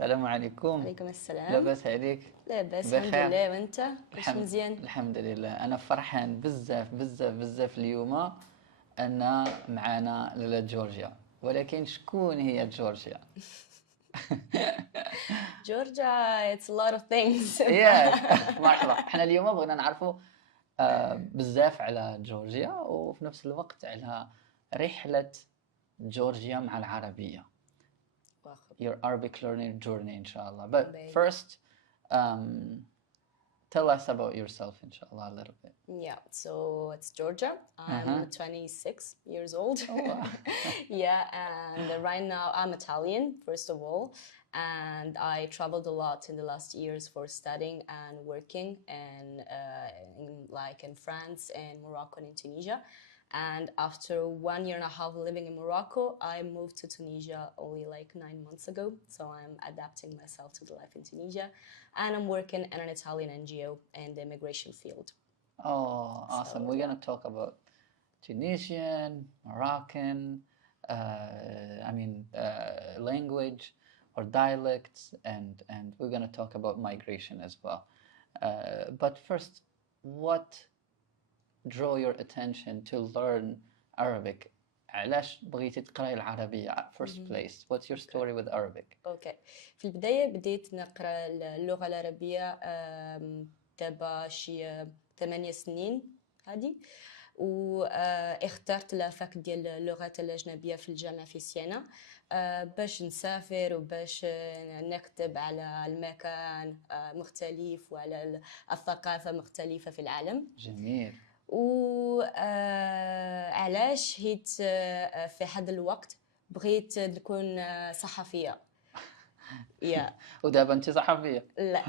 السلام عليكم. عليكم السلام. لاباس عليك؟ لاباس الحمد بخير. لله، وانت كلشي مزيان؟ الحمد لله. انا فرحان بزاف بزاف بزاف اليوم ان معنا لاله جورجيا. ولكن شكون هي جورجيا؟ جورجيا it's a lot of things. ياك مرحبا. احنا اليوم بغينا نعرفوا بزاف على جورجيا، وفي نفس الوقت على رحلة جورجيا مع العربية. Your Arabic learning journey إن شاء الله. But first, tell us about yourself إن شاء الله a little bit. Yeah, so it's Giorgia. I'm 26 years old. Oh, wow. Yeah, and right now I'm Italian, first of all. And I traveled a lot in the last years for studying and working in France and Morocco and in Tunisia. And after 1 year and a half living in Morocco, I moved to Tunisia only like 9 months ago. So I'm adapting myself to the life in Tunisia. And I'm working in an Italian NGO in the immigration field. Oh, awesome. We're going to talk about Tunisian, Moroccan, language or dialects, and we're going to talk about migration as well. But first, what draw your attention to learn Arabic? علاش بغيتي تقراي العربية first place? What's your story with Arabic? Okay. في البداية بديت نقرأ اللغة العربية دابا شي 8 سنين هذه، واخترت لافاك ديال اللغات الأجنبية في الجامعة في سينا باش نسافر وباش نكتب على المكان مختلف وعلى الثقافة مختلفة في العالم. جميل. علاش حيت في هذا الوقت بغيت نكون صحفية. Yeah. ودابا انت صحفية؟ لا.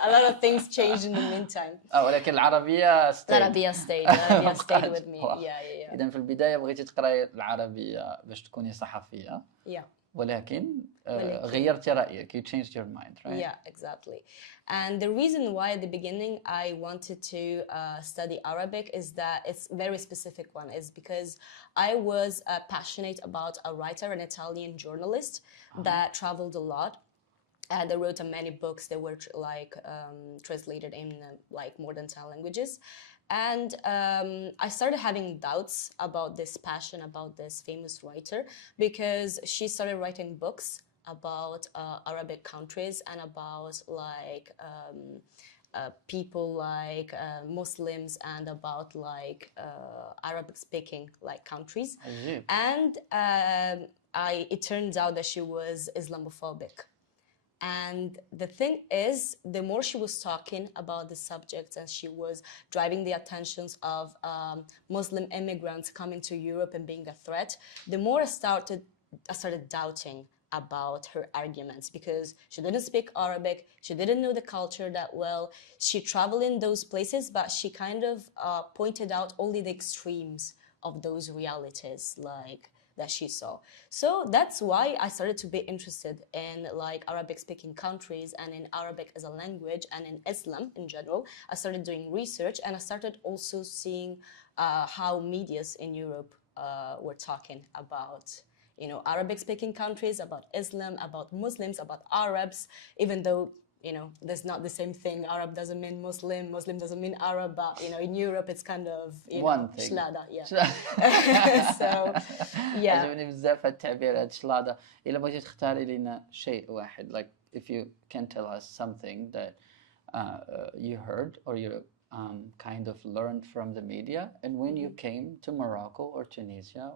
A lot of things changed in the meantime. ولكن العربية stayed. العربية stayed with me. Yeah. إذا في البداية بغيتي تقراي العربية باش تكوني صحفية. Yeah. ولكن غيرتي رأيك. You changed your mind, right? Yeah, exactly. And the reason why at the beginning I wanted to study Arabic is that it's a very specific one. Is because I was passionate about a writer, an Italian journalist that traveled a lot. They wrote many books that were translated in more than 10 languages. And I started having doubts about this passion, about this famous writer, because she started writing books about Arabic countries and about people like Muslims and about Arabic speaking countries. And it turns out that she was Islamophobic. And the thing is, the more she was talking about the subjects and she was driving the attentions of Muslim immigrants coming to Europe and being a threat, the more I started doubting about her arguments, because she didn't speak Arabic, she didn't know the culture that well, she traveled in those places, but she kind of pointed out only the extremes of those realities that she saw. So that's why I started to be interested in Arabic speaking countries and in Arabic as a language and in Islam in general. I started doing research, and I started also seeing how medias in Europe were talking about Arabic speaking countries, about Islam, about Muslims, about Arabs, even though there's not the same thing. Arab doesn't mean Muslim, Muslim doesn't mean Arab, but in Europe it's kind of one thing. شلادة, yeah. So yeah. عجبني بزاف التعبير هاد شلادة. إلا بغيتي تختاري لنا شيء واحد, like if you can tell us something that you heard or you kind of learned from the media, and when you came to Morocco or Tunisia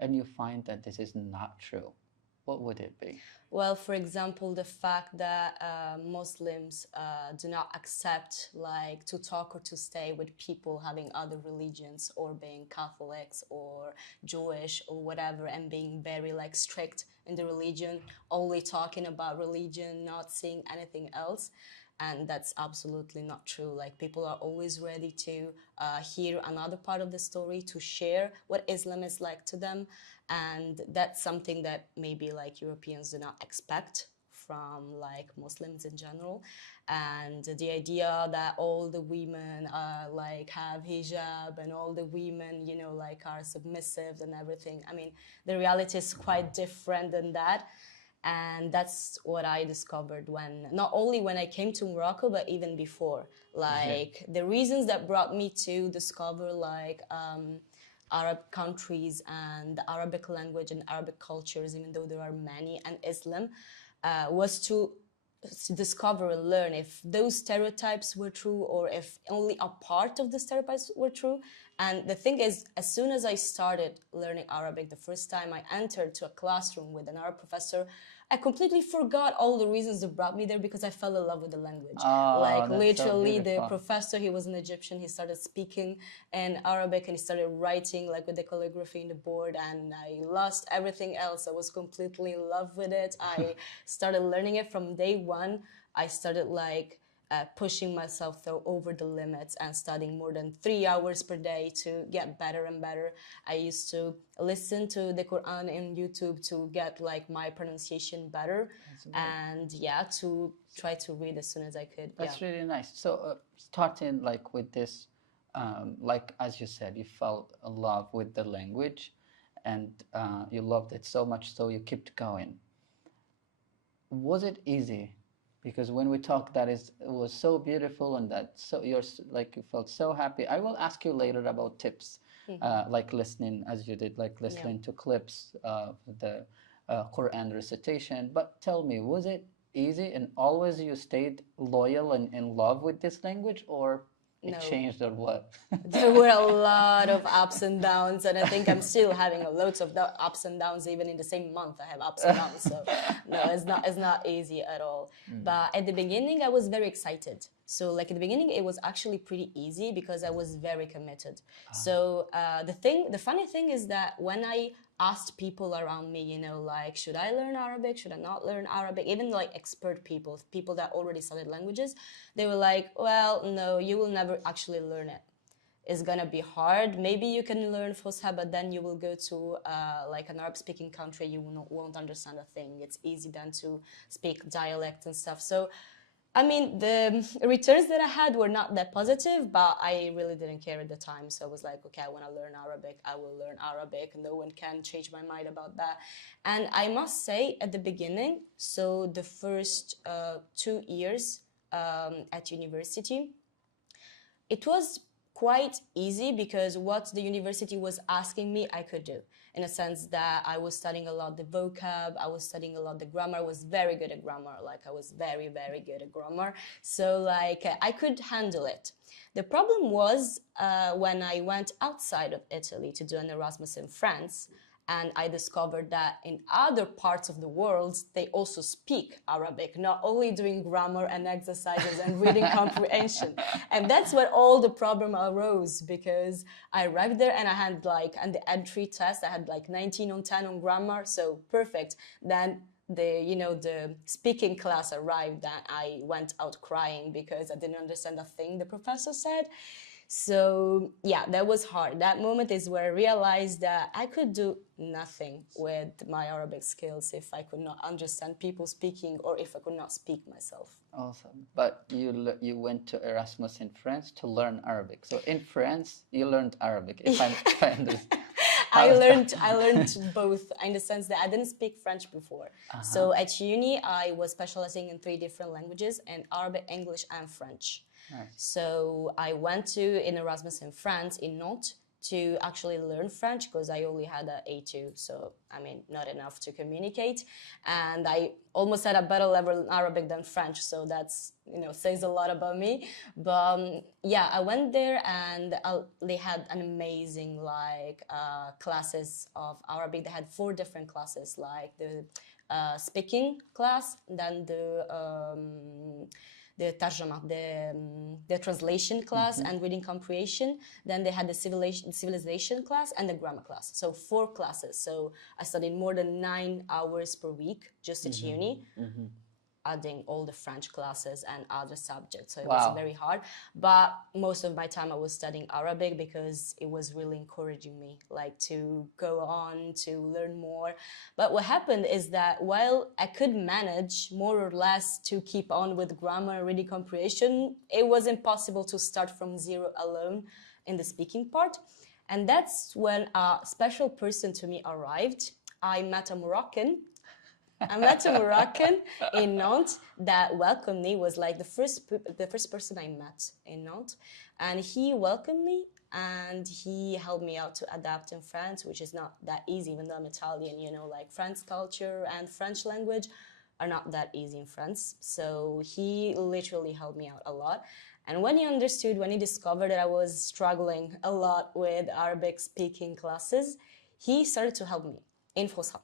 and you find that this is not true, what would it be? Well, for example, the fact that Muslims do not accept to talk or to stay with people having other religions or being Catholics or Jewish or whatever, and being very strict in the religion, only talking about religion, not seeing anything else. And that's absolutely not true. People are always ready to hear another part of the story, to share what Islam is like to them. And that's something that maybe Europeans do not expect from Muslims in general. And the idea that all the women have hijab and all the women are submissive and everything. I mean, the reality is quite different than that. And that's what I discovered when, not only when I came to Morocco, but even before. Like the reasons that brought me to discover like Arab countries and the Arabic language and Arabic cultures, even though there are many, and Islam, was to discover and learn if those stereotypes were true or if only a part of the stereotypes were true. And the thing is, as soon as I started learning Arabic, the first time I entered to a classroom with an Arab professor, I completely forgot all the reasons that brought me there because I fell in love with the language. Oh, like that's literally, so the beautiful. professor, he was an Egyptian. He started speaking in Arabic and he started writing like with the calligraphy in the board. And I lost everything else. I was completely in love with it. I started learning it from day one. I started like pushing myself over the limits and studying more than 3 hours per day to get better and better. I used to listen to the Quran in YouTube to get like my pronunciation better, and yeah, to try to read as soon as I could. That's really nice. So starting like with this, like as you said, you fell in love with the language, and you loved it so much, so you kept going. Was it easy? Because when we talk, it was so beautiful, and that so like you felt so happy. I will ask you later about tips, like listening as you did, like listening to clips of the Quran recitation. But tell me, was it easy, and always you stayed loyal and in love with this language, or it No. changed, or what? There were a lot of ups and downs, and I think I'm still having loads of ups and downs. Even in the same month, I have ups and downs. So no, it's not easy at all. But at the beginning, I was very excited. So like at the beginning, it was actually pretty easy because I was very committed. So the funny thing is that when I asked people around me, you know, like, should I learn Arabic? Should I not learn Arabic? Even like expert people that already studied languages, they were like, well, no, you will never actually learn it. It's gonna be hard. Maybe you can learn Fusha, but then you will go to like an Arab-speaking country, you won't understand a thing. It's easy then to speak dialect and stuff. So I mean, the returns that I had were not that positive, but I really didn't care at the time. So I was like, okay, I want to learn Arabic. I will learn Arabic. No one can change my mind about that. And I must say, at the beginning, so the first 2 years at university, it was quite easy because what the university was asking me, I could do. In a sense that I was studying a lot the vocab, I was studying a lot the grammar. I was very good at grammar. Like I was very, very good at grammar. So like I could handle it. The problem was when I went outside of Italy to do an Erasmus in France, and I discovered that in other parts of the world, they also speak Arabic, not only doing grammar and exercises and reading comprehension. And that's where all the problem arose, because I arrived there and I had like, on the entry test, I had like 19 on 10 on grammar, so perfect. Then the speaking class arrived and I went out crying because I didn't understand a thing the professor said. So yeah, that was hard. That moment is where I realized that I could do nothing with my Arabic skills if I could not understand people speaking or if I could not speak myself. Awesome. But you went to Erasmus in France to learn Arabic. So in France, you learned Arabic, if I understand. I learned both in the sense that I didn't speak French before. So at uni, I was specializing in 3 different languages, in Arabic, English, and French. Nice. So I went to an Erasmus in France, in Nantes, to actually learn French because I only had an A2, so I mean, not enough to communicate. And I almost had a better level in Arabic than French, so that's, says a lot about me. But yeah, I went there and they had an amazing classes of Arabic. They had 4 different classes, like the speaking class, then the tarjama, the translation class and reading comprehension. Then they had the civilization class and the grammar class. So 4 classes. So I studied more than 9 hours per week just at uni, adding all the French classes and other subjects. So it was very hard. But most of my time I was studying Arabic because it was really encouraging me, to go on, to learn more. But what happened is that while I could manage more or less to keep on with grammar and reading comprehension, it was impossible to start from zero alone in the speaking part. And that's when a special person to me arrived. I met a Moroccan I met a Moroccan in Nantes that welcomed me, was like the first person I met in Nantes. And he welcomed me and he helped me out to adapt in France, which is not that easy, even though I'm Italian, you know, like French culture and French language are not that easy in France. So he literally helped me out a lot. And when he understood, when he discovered that I was struggling a lot with Arabic speaking classes, he started to help me in Fosha.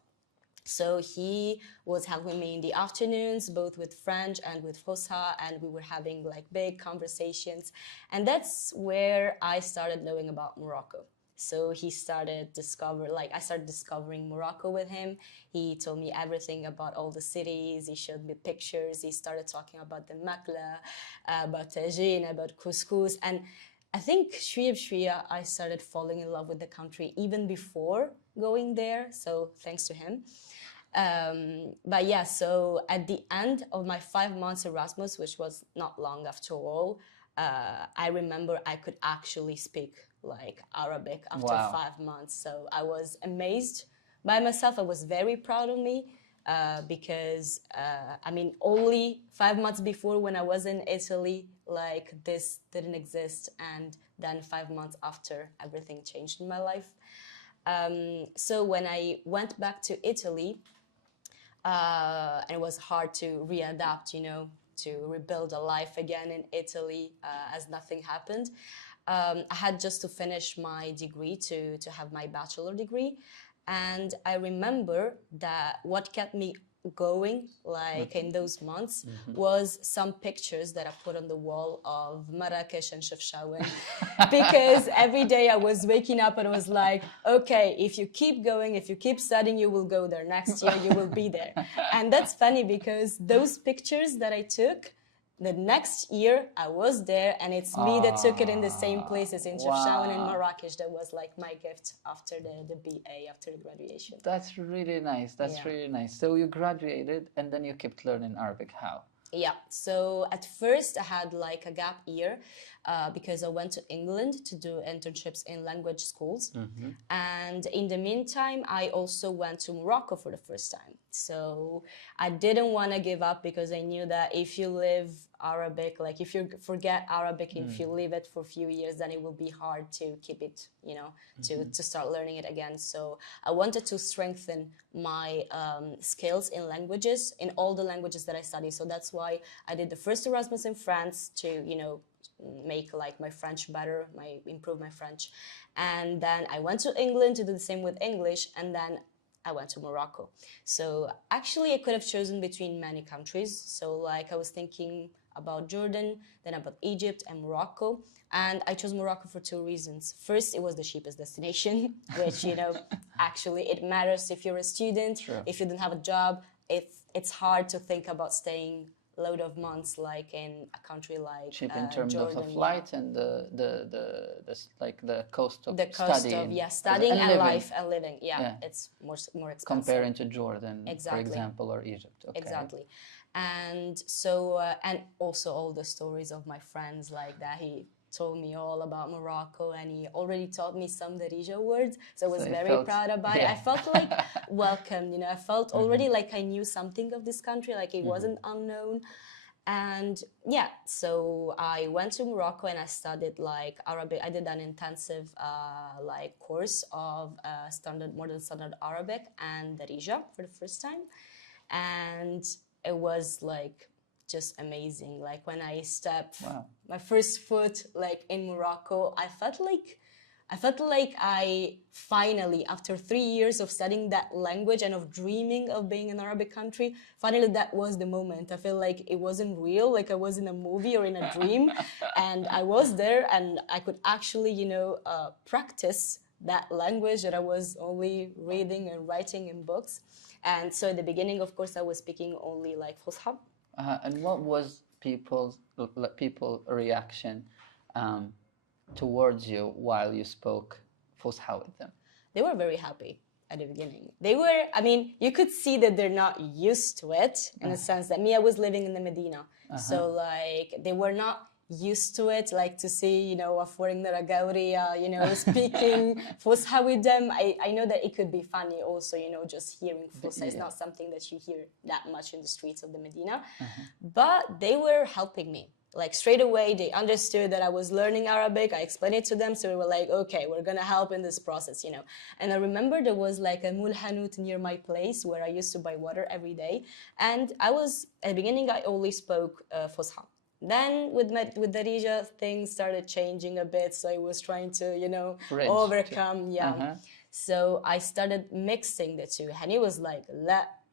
So he was helping me in the afternoons, both with French and with Fosha, and we were having like big conversations. And that's where I started knowing about Morocco. So I started discovering Morocco with him. He told me everything about all the cities. He showed me pictures. He started talking about the makla, about tagine, about couscous. And I think shwiya b'shwiya, I started falling in love with the country even before going there. So thanks to him. But yeah, so at the end of my 5 months Erasmus, which was not long after all, I remember I could actually speak like Arabic after 5 months. So I was amazed by myself. I was very proud of me because I mean, only 5 months before when I was in Italy, like this didn't exist. And then 5 months after, everything changed in my life. So when I went back to Italy, and it was hard to readapt, you know, to rebuild a life again in Italy as nothing happened. I had just to finish my degree to have my bachelor degree. And I remember that what kept me going like in those months was some pictures that I put on the wall of Marrakesh and Chefchaouen because every day I was waking up and I was like, okay, if you keep going, if you keep studying, you will go there. Next year you will be there. And that's funny because those pictures that I took, the next year I was there, and it's me that took it in the same places in Chefchaouen and Marrakesh. That was like my gift after the BA, after the graduation. That's really nice. That's really nice. So you graduated and then you kept learning Arabic. How? Yeah, so at first I had like a gap year because I went to England to do internships in language schools. And in the meantime, I also went to Morocco for the first time. So I didn't want to give up because I knew that if you live Arabic, like if you forget Arabic, if you leave it for a few years, then it will be hard to keep it, you know, to start learning it again. So I wanted to strengthen my skills in languages, in all the languages that I study. So that's why I did the first Erasmus in France to, you know, make like my French better, improve my French. And then I went to England to do the same with English, and then I went to Morocco. So actually I could have chosen between many countries. So like I was thinking about Jordan, then about Egypt and Morocco. And I chose Morocco for 2 reasons. First, it was the cheapest destination, which, you know, actually it matters if you're a student, if you don't have a job, it's hard to think about staying load of months like in a country like cheap in terms Jordan, of the flight and the like the cost of studying and life and living. It's more expensive comparing to Jordan, for example, or Egypt. Exactly. And so and also all the stories of my friends like that. He told me all about Morocco, and he already taught me some Darija words, so I was very proud about it. I felt like welcome, you know. I felt already like I knew something of this country, like it wasn't unknown. And yeah, so I went to Morocco and I studied like Arabic. I did an intensive like course of modern standard Arabic and Darija for the first time, and it was like just amazing. Like when I stepped my first foot like in Morocco, I felt like I finally, after 3 years of studying that language and of dreaming of being in an Arabic country, finally that was the moment. I feel like it wasn't real, like I was in a movie or in a dream, and I was there and I could actually, you know, practice that language that I was only reading and writing in books. And so at the beginning, of course, I was speaking only like Fusha. And what was people's reaction towards you while you spoke Fusha with them? They were very happy at the beginning. They were, I mean, you could see that they're not used to it in the sense that I was living in the Medina. So like they were not used to it, like to see, you know, a foreigner, a Gauria, you know, speaking Fusha with them. I know that it could be funny also, you know, just hearing Fusha. It's not something that you hear that much in the streets of the Medina. But they were helping me. Like straight away, they understood that I was learning Arabic. I explained it to them. So we were like, okay, we're going to help in this process, you know. And I remember there was like a mulhanut near my place where I used to buy water every day. And at the beginning, I only spoke Fusha. Then with Darija, things started changing a bit. So I was trying to, you know, overcome. So I started mixing the two. And he was like,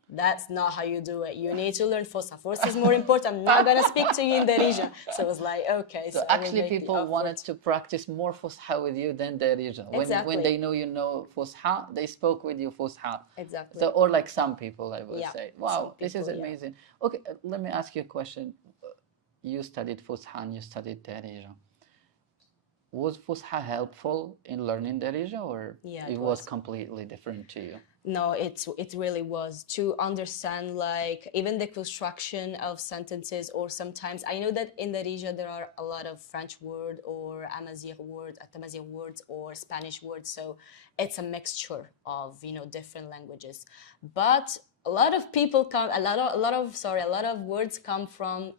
that's not how you do it. You need to learn Fusha. Fusha is more important. I'm not going to speak to you in Darija. So I was like, okay. So actually people wanted to practice more Fusha with you than Darija. When they know you know Fusha, they spoke with you Fusha. Exactly. So, or like some people, I would say. Wow, this is amazing. Okay, let me ask you a question. You studied Fusha and you studied Darija. Was Fusha helpful in learning Darija, or it was completely different to you? No, it really was, to understand like even the construction of sentences, or sometimes I know that in Darija there are a lot of French word or Amazigh words or Spanish words, so it's a mixture of, you know, different languages. But a lot of words come from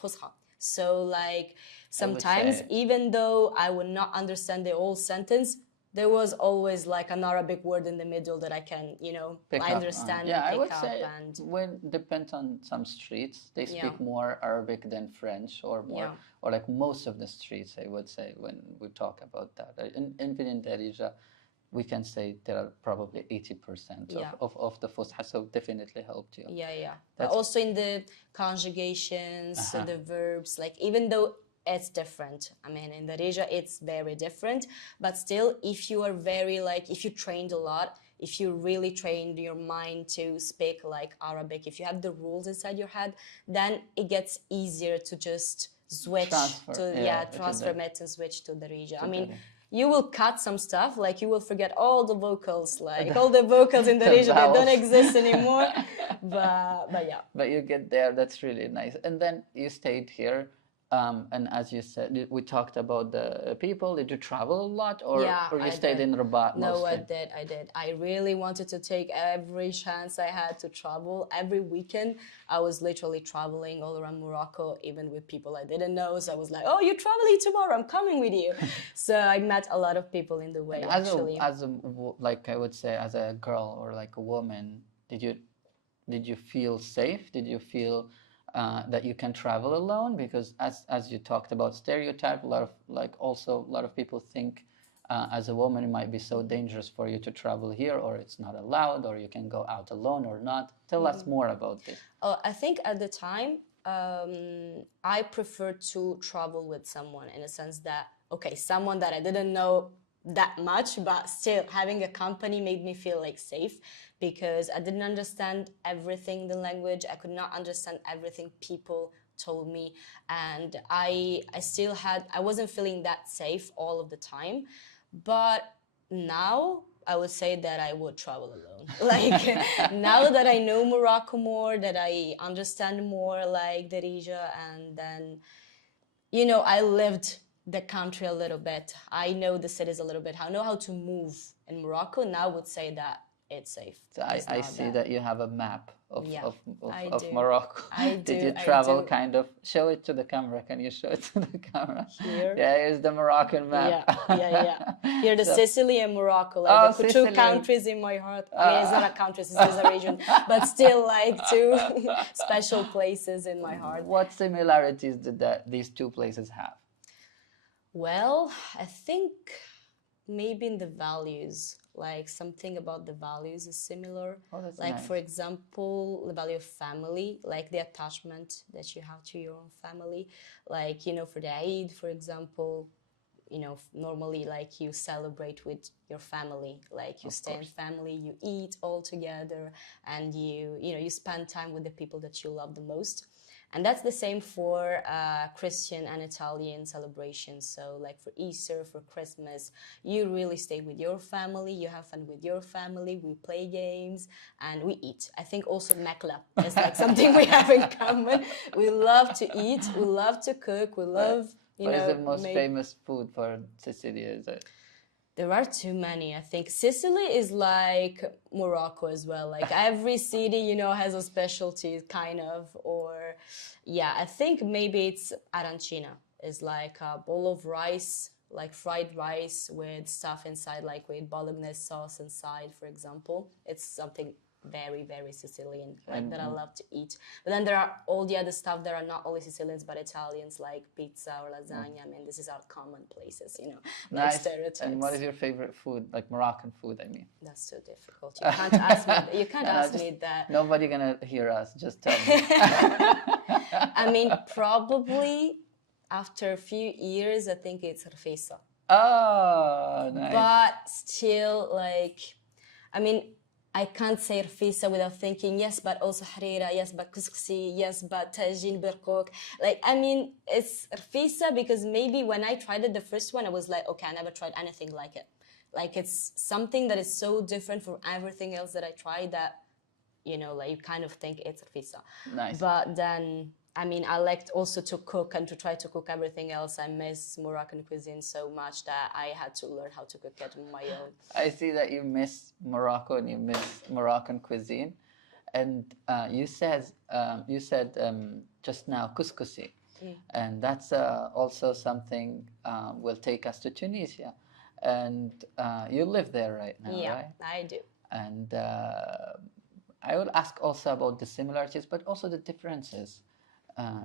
Fusha. So like sometimes even though I would not understand the whole sentence, there was always like an Arabic word in the middle that I can, you know, understand. I would say when depends on some streets, they speak more Arabic than French, or more, or like most of the streets, I would say, when we talk about that. Even in Darija, we can say there are probably 80% of the Fusha, so definitely helped you. But also in the conjugations, the verbs, like even though it's different. I mean, in Darija, it's very different. But still, if you are if you trained a lot, if you really trained your mind to speak like Arabic, if you have the rules inside your head, then it gets easier to just switch transform it and switch to Darija. I mean, you will cut some stuff, like you will forget all the vocals, like all the vocals in Darija, they don't exist anymore. But you get there, that's really nice. And then you stayed here. And as you said, we talked about the people. Did you travel a lot, or you stayed in Rabat mostly? No, I did. I really wanted to take every chance I had to travel. Every weekend, I was literally traveling all around Morocco, even with people I didn't know. So I was like, oh, you're traveling tomorrow, I'm coming with you. So I met a lot of people in the way, actually. Like I would say, as a girl or like a woman, did you feel safe? Did you feel that you can travel alone? Because as you talked about stereotype, a lot of people think as a woman it might be so dangerous for you to travel here, or it's not allowed, or you can go out alone or not. Tell us more about this. I think at the time I preferred to travel with someone, in a sense that, okay, someone that I didn't know that much, but still having a company made me feel like safe, because I didn't understand everything in the language. I could not understand everything people told me, and I wasn't feeling that safe all of the time. But now I would say that I would travel alone. Like now that I know Morocco more, that I understand more like Darija, and then, you know, I lived the country a little bit. I know the cities a little bit. I know how to move in Morocco. Now I would say that it's safe. So I see that you have a map of Morocco. I do. Did you travel kind of? Show it to the camera. Can you show it to the camera? Here? Yeah, here's the Moroccan map. Yeah. Here, Sicily and Morocco, like the two countries in my heart. I mean, it's not a country, it's a region, but still like two special places in my heart. What similarities did these two places have? Well, I think maybe in the values, like something about the values is similar. Oh, that's like nice. For example, the value of family, like the attachment that you have to your own family. Like, you know, for the Eid, for example, you know, normally like you celebrate with your family, like you stay in family, you eat all together, and you spend time with the people that you love the most. And that's the same for Christian and Italian celebrations. So like for Easter, for Christmas, you really stay with your family, you have fun with your family, we play games and we eat. I think also makla is like something we have in common. We love to eat, we love to cook, we love, What is the most famous food for Sicily? Is it? There are too many, I think. Sicily is like Morocco as well. Like every city, you know, has a specialty kind of, or yeah, I think maybe it's arancina. It's like a bowl of rice, like fried rice with stuff inside, like with bolognese sauce inside, for example. It's something very, very Sicilian, like that I love to eat. But then there are all the other stuff that are not only Sicilians but Italians, like pizza or lasagna. I mean, this is our common places, you know, like stereotypes. And what is your favorite food, like Moroccan food? I mean, that's so difficult. You can't ask me. You can't ask me that. Nobody gonna hear us. Just tell me. I mean, probably after a few years, I think it's rfisa. Oh, nice. But still, like, I mean, I can't say rfisa without thinking, yes, but also harira, yes, but couscous, yes, but tajin birkouk. Like, I mean, it's rfisa because maybe when I tried it, the first one, I was like, okay, I never tried anything like it. Like, it's something that is so different from everything else that I tried that, you know, like, you kind of think it's rfisa. Nice. But then, I mean, I liked also to cook and to try to cook everything else. I miss Moroccan cuisine so much that I had to learn how to cook it on my own. I see that you miss Morocco and you miss Moroccan cuisine, and you said just now couscous, and that's also something will take us to Tunisia, and you live there right now, yeah, right? I do. And I will ask also about the similarities, but also the differences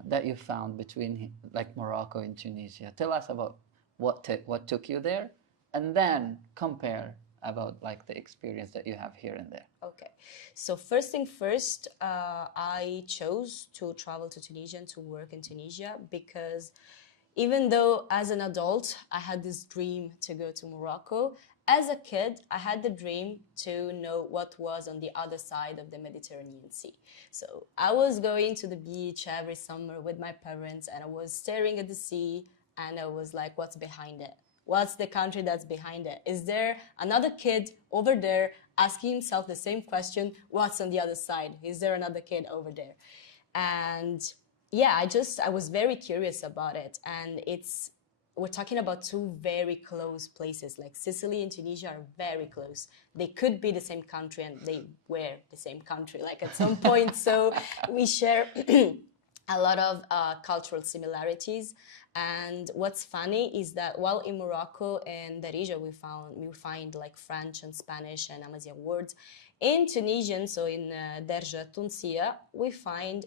that you found between like Morocco and Tunisia. Tell us about what took you there, and then compare about like the experience that you have here and there. Okay, so first thing first, I chose to travel to Tunisia and to work in Tunisia because even though as an adult I had this dream to go to Morocco, as a kid, I had the dream to know what was on the other side of the Mediterranean Sea. So I was going to the beach every summer with my parents and I was staring at the sea and I was like, what's behind it? What's the country that's behind it? Is there another kid over there asking himself the same question, what's on the other side? Is there another kid over there? And yeah, I was very curious about it. And we're talking about two very close places. Like Sicily and Tunisia are very close. They could be the same country and they were the same country, like at some point. So we share a lot of cultural similarities. And what's funny is that while in Morocco and Darija we find like French and Spanish and Amazigh words, in Tunisian, so in Darja Tunisia, we find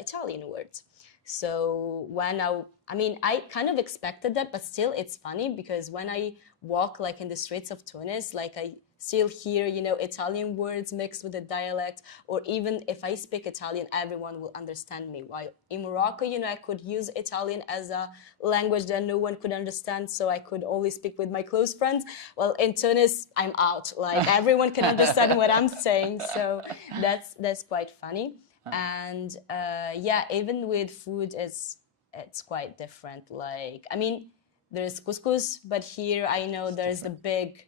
Italian words. So when I mean, I kind of expected that, but still it's funny because when I walk like in the streets of Tunis, like I still hear, you know, Italian words mixed with the dialect, or even if I speak Italian, everyone will understand me. While in Morocco, you know, I could use Italian as a language that no one could understand, so I could only speak with my close friends. Well, in Tunis, I'm out. Like everyone can understand what I'm saying, so that's quite funny. And yeah, even with food, it's quite different. Like, I mean, there's couscous, but here I know there's a big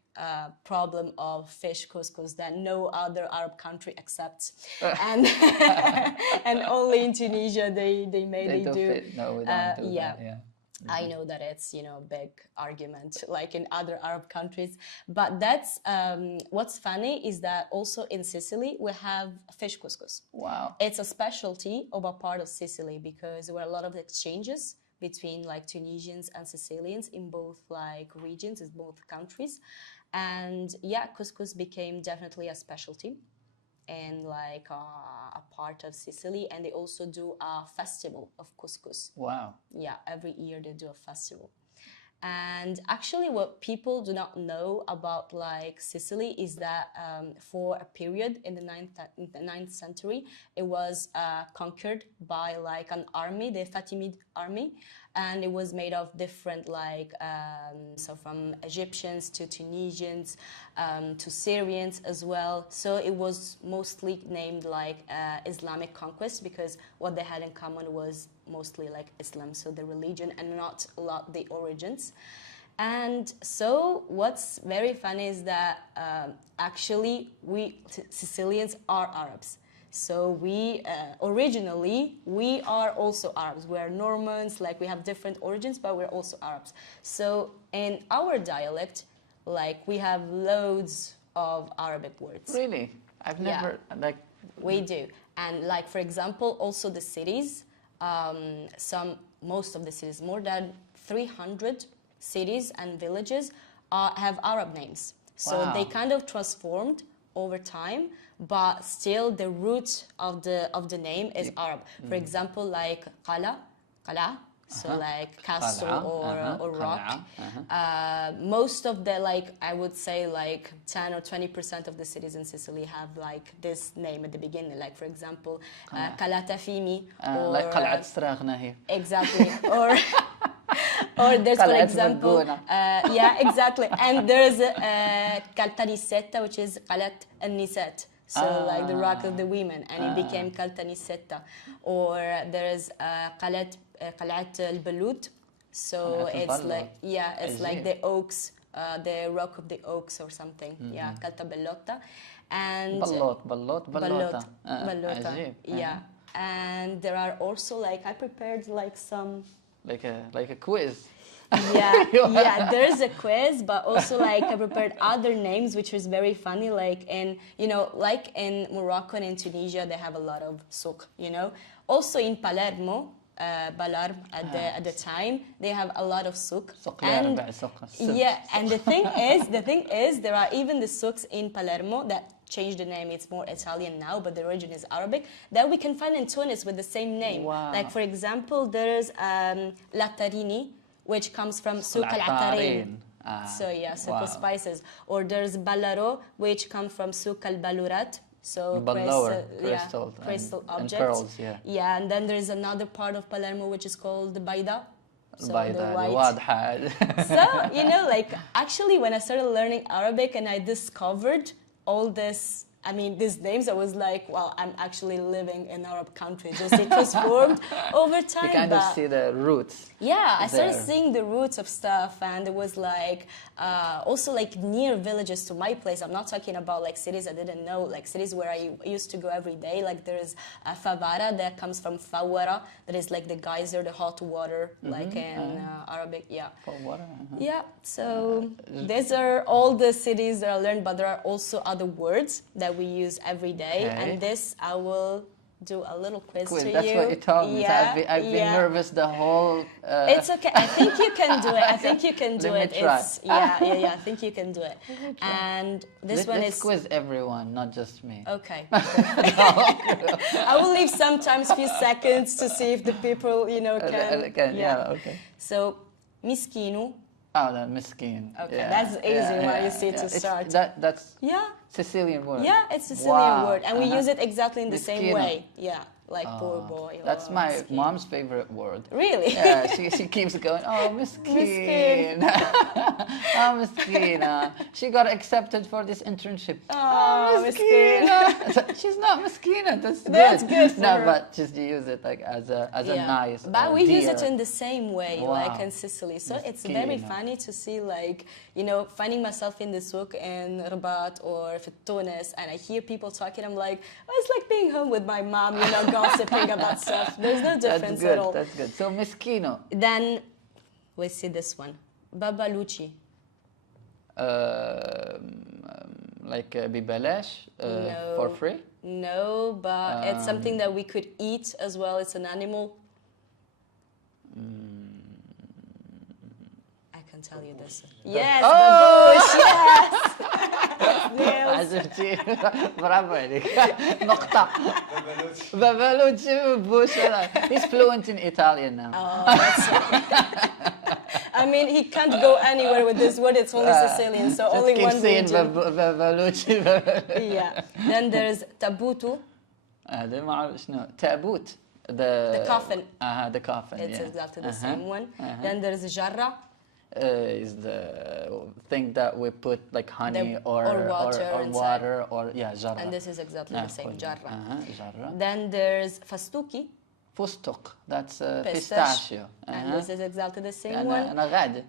problem of fish couscous that no other Arab country accepts, and and only in Tunisia they do. No, we don't do yeah. that. Yeah. I know that it's, you know, a big argument like in other Arab countries, but that's what's funny is that also in Sicily we have fish couscous. Wow. It's a specialty of a part of Sicily because there were a lot of exchanges between like Tunisians and Sicilians in both like regions, in both countries. And yeah, couscous became definitely a specialty and like a part of Sicily, and they also do a festival of couscous. Wow. Yeah, every year they do a festival. And actually what people do not know about like Sicily is that for a period in the 9th century, it was conquered by like an army, the Fatimid army, and it was made of different like so from Egyptians to Tunisians to Syrians as well. So it was mostly named like Islamic conquest, because what they had in common was mostly like Islam, so the religion, and not a lot the origins. And so what's very funny is that actually we Sicilians are Arabs. So we originally we are also Arabs. We are Normans, like we have different origins, but we're also Arabs. So in our dialect, like we have loads of Arabic words. Really? I've never like. We do, and like for example, also the cities. Most of the cities, more than 300 cities and villages have Arab names. So they kind of transformed over time, but still the root of the name is Arab. For example, like Qala, so like castle or rock. Most of the, like I would say like 10 or 20% of the cities in Sicily have like this name at the beginning. Like for example, Qala Tafimi, or like قلعة استراغنا here. Exactly, or there's for example, yeah, exactly, and there's Caltanissetta, which is Qalat al-Nisat, so like the rock of the women, and it became Caltanissetta. Or there's Qalat al-Balut, so it's like, yeah, it's like the oaks, the rock of the oaks or something. Yeah, Calta Bellotta. And Ballota. Yeah. And there are also like, I prepared like some like a quiz. yeah, there's a quiz, but also like I prepared other names, which is very funny. Like in, you know, like in Morocco and in Tunisia, they have a lot of souk, you know. Also in Palermo, Balarm at the time, they have a lot of souk. And the thing is, there are even the souks in Palermo that changed the name. It's more Italian now, but the origin is Arabic, that we can find in Tunis with the same name. Wow. Like for example, there's Lattarini, which comes from souk al-Attarin. So yeah, souk of spices. Or there's Ballaro, which comes from souk al-Balurat. So crystal objects. And pearls, yeah, and then there's another part of Palermo which is called the Baida. So the white. So, you know, like actually when I started learning Arabic and I discovered all this, I mean, these names, I was like, wow, I'm actually living in Arab country. Just it transformed over time. You kind of see the roots. Yeah, I started seeing the roots of stuff, and it was like also like near villages to my place. I'm not talking about like cities I didn't know, like cities where I used to go every day. Like there's Favara that comes from Fawara, that is like the geyser, the hot water, like in Arabic. Yeah. Fawara. Yeah. So these are all the cities that I learned, but there are also other words that we use every day, and this I will do a little quiz to you. That's what you told me. Yeah, I've been nervous the whole. It's okay. I think you can do it. I think you can do it. Let me try. I think you can do it. And this one let's is quiz everyone, not just me. Okay. I will leave sometimes few seconds to see if the people, you know, can. Yeah. Okay. So, miskinu. Oh, that miskin. Okay, that's easy one you see to start. That's Sicilian word. Yeah, it's Sicilian word, and we use it exactly in the Miskino. same way. Yeah, like poor boy. That's my mom's favorite word. Really? Yeah, she keeps going, oh, miskin. Oh, miskina. She got accepted for this internship. Oh, miskina. She's not miskina. That's good for her. But just use it like as a nice. But we use it in the same way, like in Sicily. So it's very funny to see, like, you know, finding myself in the souk in Rabat or Tunis, and I hear people talking. I'm like, oh, it's like being home with my mom, you know, gossiping about stuff. There's no difference at all. That's good. So miskino. Then we see this one, babalucci. Like bibalash No. for free? No, but it's something that we could eat as well. It's an animal. I can tell you this. Yes, babush, yes. عجبتي برافو عليك نقطة بابالوتشي بابوش He's fluent in Italian now. Oh, that's I mean, he can't go anywhere with this word. It's only Sicilian, so only one region. بابالوتشي Yeah. Then there's tabutu. هذا ما أعرف شنو تابوت The coffin. The coffin. It's yeah. exactly the same one. Then there's jarra. Is the thing that we put like honey or water or yeah, jarra. And this is exactly the same, jarra. Jarra. Then there's fastuki. فستق, that's pistachio. And this is exactly the same one. أنا غادي.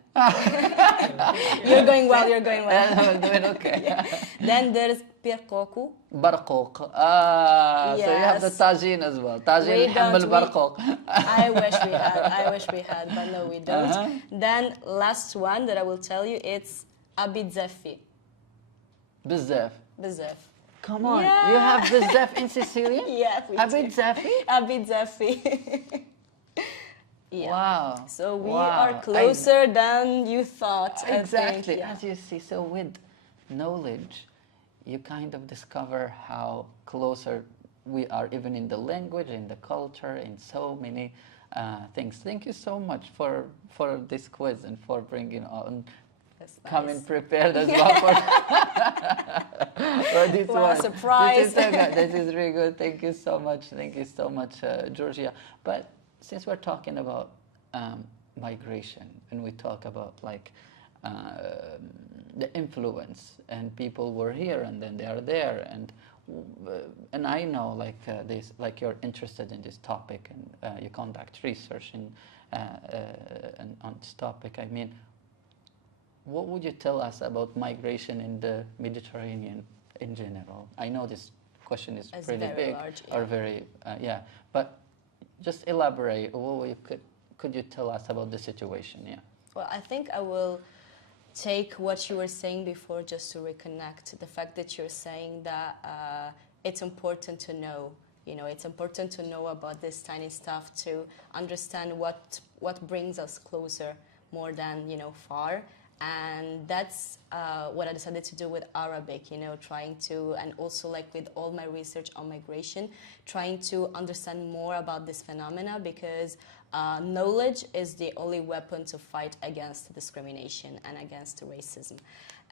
You're going well, you're going well. I'm doing okay. Yeah. Then there's birkoku. برقوق. Yes. So you have the tagine as well. Tagine يحمل برقوق. I wish we had, but no, we don't. Then last one that I will tell you, it's abidzafi. بزاف. Bzaf. Come on, Yeah. you have بزاف in Sicilian? Yes, we do. Abidzafi? Abidzafi. Yeah. Wow. So we are closer than you thought. Exactly. Yeah. As you see, so with knowledge, you kind of discover how closer we are, even in the language, in the culture, in so many things. Thank you so much for this quiz and for bringing on. That's Coming nice. prepared as well for this one. Surprise. This is so good. This is really good. Thank you so much. Thank you so much, Giorgia. But since we're talking about migration and we talk about like the influence and people were here and then they are there and I know like this, like you're interested in this topic and you conduct research and on this topic. I mean, what would you tell us about migration in the Mediterranean in general? I know this question is pretty big, large, or very, but just elaborate. Could you tell us about the situation? Yeah. Well, I think I will take what you were saying before just to reconnect. The fact that you're saying that it's important to know. You know, it's important to know about this tiny stuff to understand what brings us closer more than, you know, far. And that's what I decided to do with Arabic, you know, trying to, and also like with all my research on migration, trying to understand more about this phenomena because knowledge is the only weapon to fight against discrimination and against racism.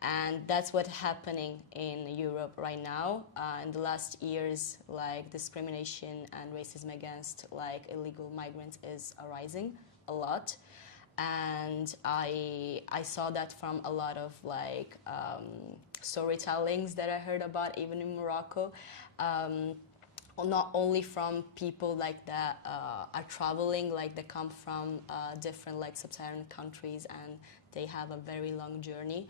And that's what's happening in Europe right now. In the last years, like discrimination and racism against like illegal migrants is arising a lot. And I saw that from a lot of like storytellings that I heard about even in Morocco, not only from people like that are traveling, like they come from different like sub-Saharan countries and they have a very long journey,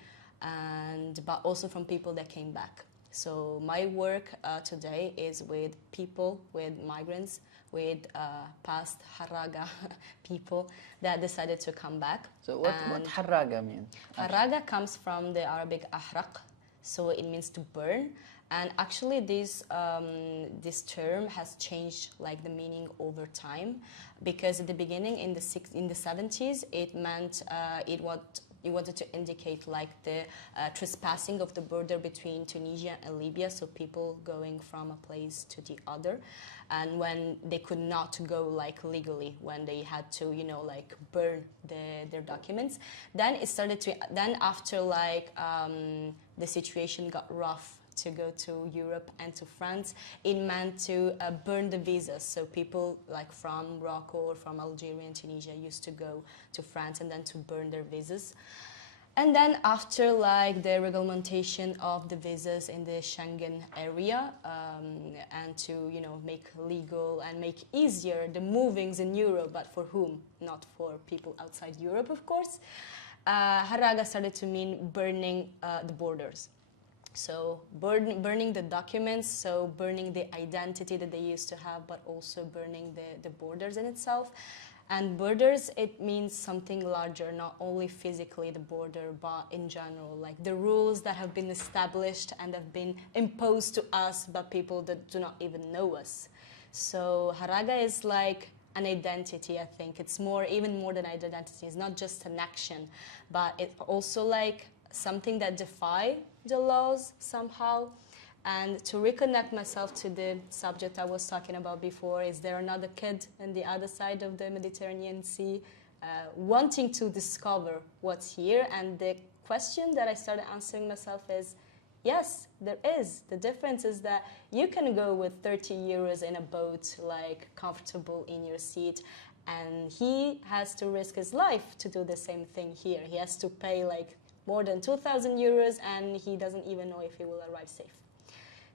but also from people that came back. So my work today is with people, with migrants, with past Harraga people that decided to come back. So what Harraga means? Harraga comes from the Arabic ahraq, so it means to burn. And actually this term has changed like the meaning over time, because at the beginning in the 70s it meant it wanted to indicate like the trespassing of the border between Tunisia and Libya, so people going from a place to the other, and when they could not go like legally, when they had to, you know, like burn their documents, then it started to, then after like the situation got rough to go to Europe and to France, it meant to burn the visas. So people like from Morocco or from Algeria and Tunisia used to go to France and then to burn their visas. And then after like the regulation of the visas in the Schengen area and to, you know, make legal and make easier the movings in Europe, but for whom? Not for people outside Europe, of course. Harraga started to mean burning the borders. So burning the documents, so burning the identity that they used to have, but also burning the borders in itself. And borders, it means something larger, not only physically the border, but in general, like the rules that have been established and have been imposed to us by people that do not even know us. So Harraga is like an identity, I think. It's even more than an identity. It's not just an action, but it's also like something that defies the laws somehow. And to reconnect myself to the subject I was talking about before, is there another kid on the other side of the Mediterranean Sea wanting to discover what's here? And the question that I started answering myself is Yes, there is. The difference is that you can go with 30 euros in a boat, like comfortable in your seat, and he has to risk his life to do the same thing here. He has to pay like more than 2,000 euros, and he doesn't even know if he will arrive safe.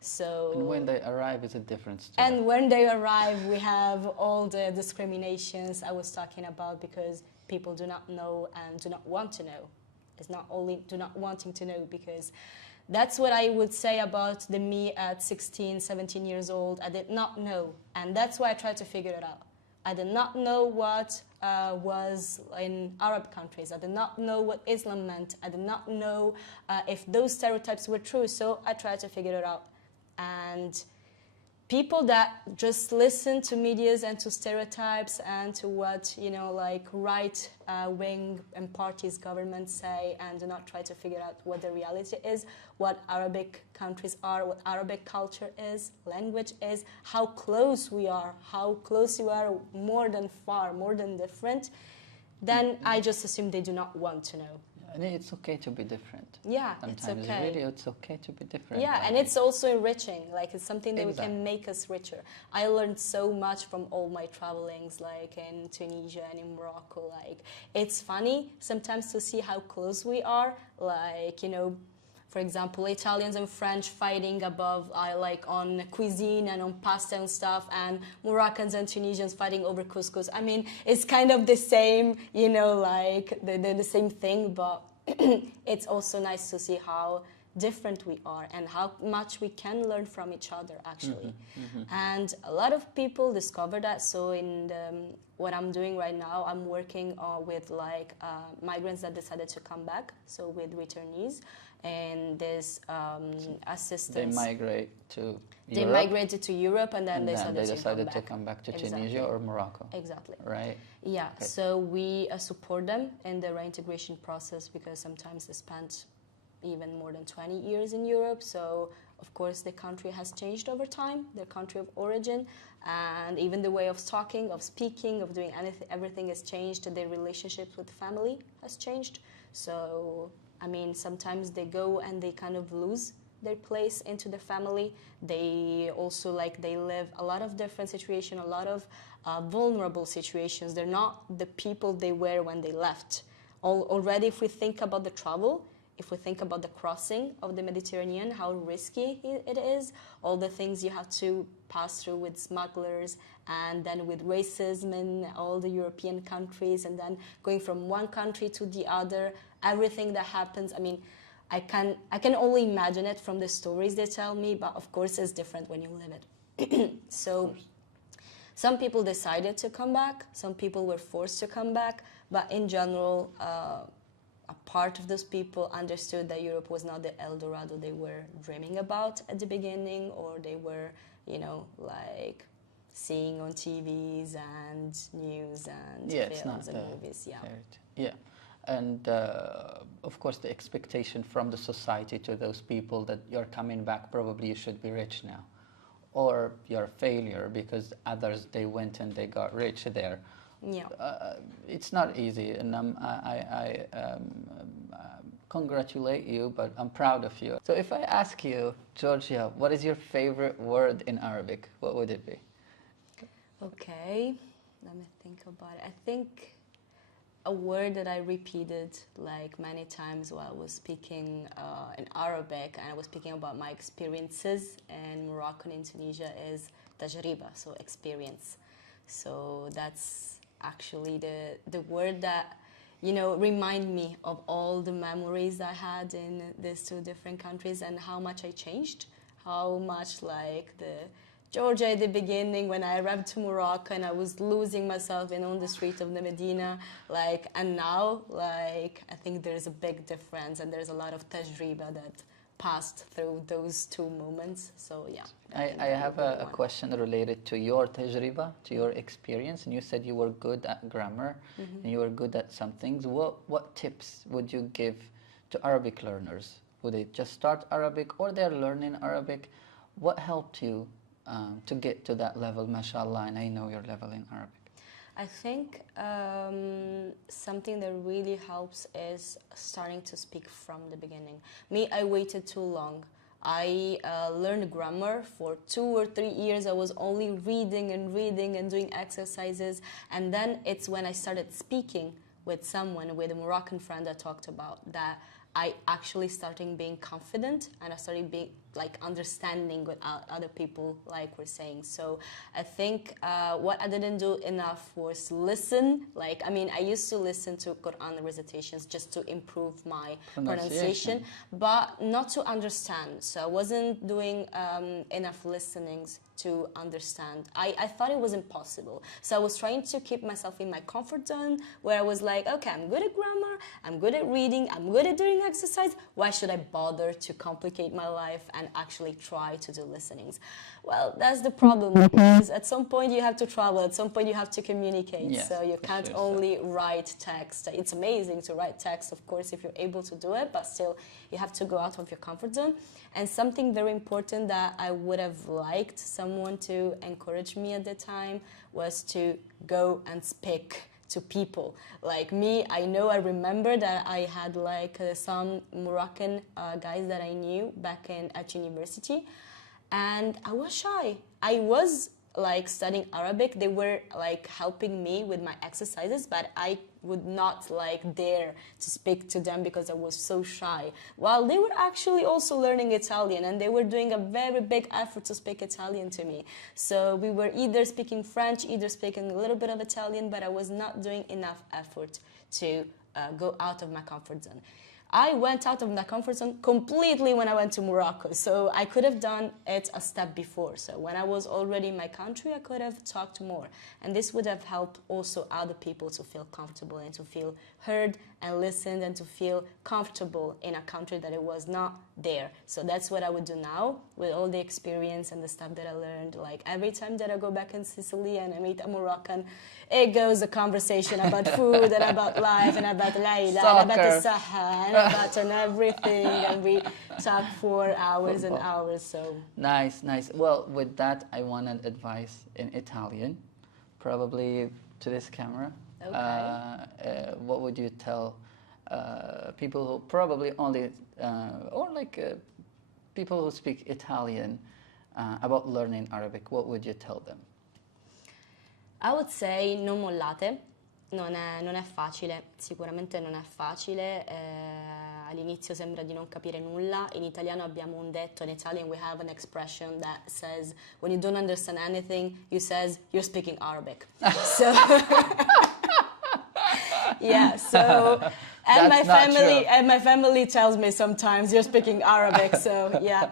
So, and when they arrive, it's a different story. and when they arrive, we have all the discriminations I was talking about, because people do not know and do not want to know. It's not only do not wanting to know, because that's what I would say about the me at 16, 17 years old. I did not know, and that's why I tried to figure it out. I did not know what was in Arab countries. I did not know what Islam meant. I did not know if those stereotypes were true, so I tried to figure it out. And people that just listen to medias and to stereotypes and to what, you know, like right wing and parties, governments say, and do not try to figure out what the reality is, what Arabic countries are, what Arabic culture is, language is, how close we are more than far, more than different, then I just assume they do not want to know. And it's okay to be different. Yeah, sometimes it's okay. Really, it's okay to be different. Yeah, and it's also enriching. Like, it's something that Exactly. we can make us richer. I learned so much from all my travelings, like in Tunisia and in Morocco. Like, it's funny sometimes to see how close we are. Like, you know, for example, Italians and French fighting above, like on cuisine and on pasta and stuff, and Moroccans and Tunisians fighting over couscous. I mean, it's kind of the same, you know, like the same thing, but it's also nice to see how different we are and how much we can learn from each other, actually. And a lot of people discover that. So in what I'm doing right now, I'm working with like migrants that decided to come back, so with returnees, and this assistance. They migrate to They Europe, migrated to Europe, and then they decided to come back to Tunisia or Morocco. Exactly. Right. Yeah. Okay. So we support them in the reintegration process, because sometimes they spent even more than 20 years in Europe. So of course the country has changed over time, their country of origin, and even the way of talking, of speaking, of doing anything, everything has changed. Their relationships with family has changed. So I mean, sometimes they go and they kind of lose their place into the family. They also, like, they live a lot of different situations, a lot of vulnerable situations. They're not the people they were when they left. Already, if we think about the travel, if we think about the crossing of the Mediterranean, how risky it is, all the things you have to pass through with smugglers, and then with racism in all the European countries, and then going from one country to the other, everything that happens. I mean, I can only imagine it from the stories they tell me, but of course it's different when you live it. So some people decided to come back, some people were forced to come back, but in general, a part of those people understood that Europe was not the El Dorado they were dreaming about at the beginning, or they were, you know, like seeing on TVs and news and films and movies. Yeah. And of course the expectation from the society to those people that you're coming back, probably you should be rich now, or you're a failure because others, they went and they got rich there. Yeah. It's not easy, and I congratulate you, but I'm proud of you. So if I ask you, Giorgia, what is your favorite word in Arabic, what would it be? Okay, let me think about it. I think a word that I repeated like many times while I was speaking in Arabic, and I was speaking about my experiences in Morocco and in Tunisia, is tajriba, so experience. So that's actually the word that, you know, remind me of all the memories I had in these two different countries, and how much I changed, how much, like, the Georgia at the beginning when I arrived to Morocco and I was losing myself on the street of the Medina, like, and now, like, I think there's a big difference, and there's a lot of tajriba that passed through those two moments. So yeah, I have a question related to your tajriba, to your experience, and you said you were good at grammar, and you were good at some things. What tips would you give to Arabic learners? Would they just start Arabic, or they're learning Arabic? What helped you to get to that level, mashallah, and I know your level in Arabic? I think something that really helps is starting to speak from the beginning. Me, I waited too long. I learned grammar for 2 or 3 years. I was only reading and doing exercises. And then it's when I started speaking with someone, with a Moroccan friend I talked about, that I actually started being confident, and I started being like understanding what other people like were saying. So I think what I didn't do enough was listen. Like, I mean, I used to listen to Quran recitations just to improve my pronunciation, but not to understand. So I wasn't doing enough listenings to understand. I thought it was impossible. So I was trying to keep myself in my comfort zone, where I was like, okay, I'm good at grammar, I'm good at reading, I'm good at doing exercise. Why should I bother to complicate my life and actually try to do listenings? Well, that's the problem, because at some point you have to travel, at some point you have to communicate. Yes, so you can't only write text. It's amazing to write text, of course, if you're able to do it, but still you have to go out of your comfort zone. And something very important that I would have liked someone to encourage me at the time was to go and speak to people. Like me, I remember that I had like some Moroccan guys that I knew back at university, and I was shy. I was like studying Arabic. They were like helping me with my exercises, but I would not like dare to speak to them because I was so shy. While they were actually also learning Italian, and they were doing a very big effort to speak Italian to me. So we were either speaking French, either speaking a little bit of Italian, but I was not doing enough effort to go out of my comfort zone. I went out of my comfort zone completely when I went to Morocco. So I could have done it a step before. So when I was already in my country, I could have talked more. And this would have helped also other people to feel comfortable and to feel heard and listened and to feel comfortable in a country that it was not there. So that's what I would do now with all the experience and the stuff that I learned. Like every time that I go back in Sicily and I meet a Moroccan, it goes a conversation about food and about life and about Layla and about the Saha and about everything, and we talk for hours and hours. So nice. Well, with that, I want an advice in Italian, probably to this camera. Okay. What would you tell people who probably only or like people who speak Italian about learning Arabic? What would you tell them? I would say non mollate, non è facile, sicuramente non è facile, all'inizio sembra di non capire nulla. In italiano abbiamo un detto, in Italian we have an expression that says, when you don't understand anything, you says, you're speaking Arabic. So, yeah, so, and my family tells me sometimes, you're speaking Arabic, so yeah.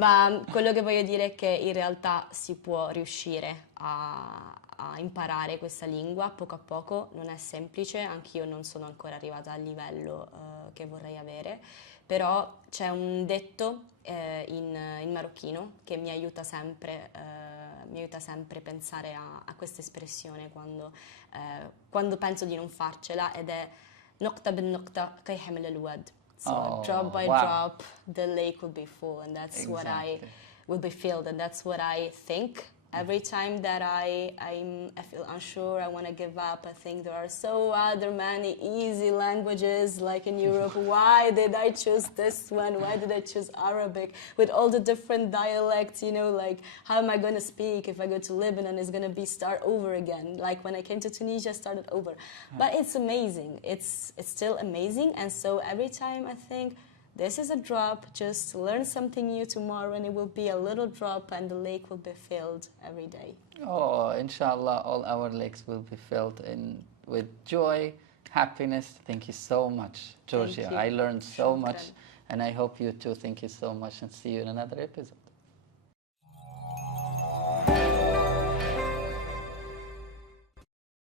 Ma quello che voglio dire è che in realtà si può riuscire a imparare questa lingua poco a poco. Non è semplice, anch'io non sono ancora arrivata al livello che vorrei avere, però c'è un detto in marocchino che mi aiuta sempre a pensare a questa espressione quando penso di non farcela, ed è نقطة بالنقطة كيحمل الواد. So drop by drop, the lake will be full, and that's what I will be filled, and that's what I think. Every time that I feel unsure, I want to give up, I think there are so other many easy languages like in Europe. Why did I choose this one? Why did I choose Arabic? With all the different dialects, you know, like how am I going to speak if I go to Lebanon? It's going to be start over again. Like when I came to Tunisia, I started over. But it's amazing. It's still amazing. And so every time I think, this is a drop, just learn something new tomorrow and it will be a little drop and the lake will be filled every day. Oh, inshallah, all our lakes will be filled with joy, happiness. Thank you so much, Giorgia. I learned so much, and I hope you too. Thank you so much, and see you in another episode.